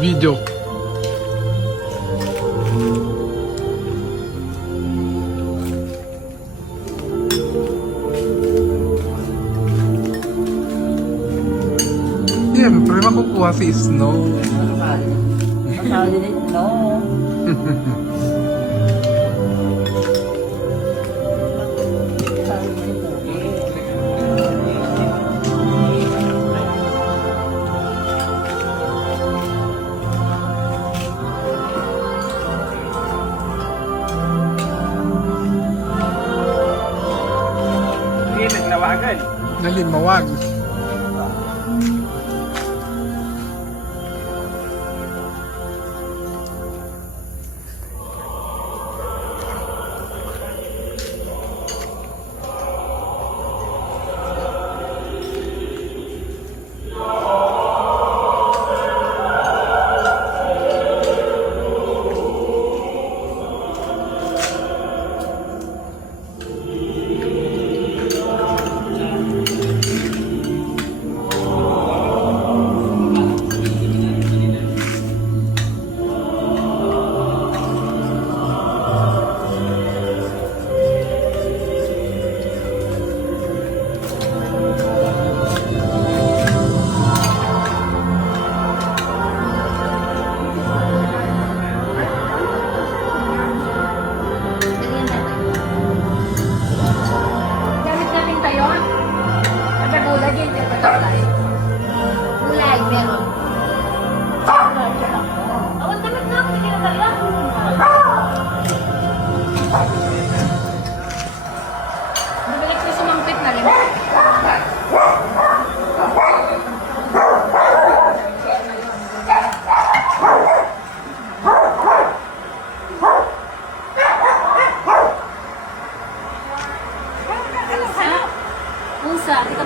Video. Siyempre, makukuha si Snow. Masali din, no? Hindi, naglawagan. Nalimawag. Gamit namin kayo. Ada gulay din, di ba gulay? Gulay, meron. Awan damit na, hindi na talaga. Nabilik ko sumampit na rin. Pusa.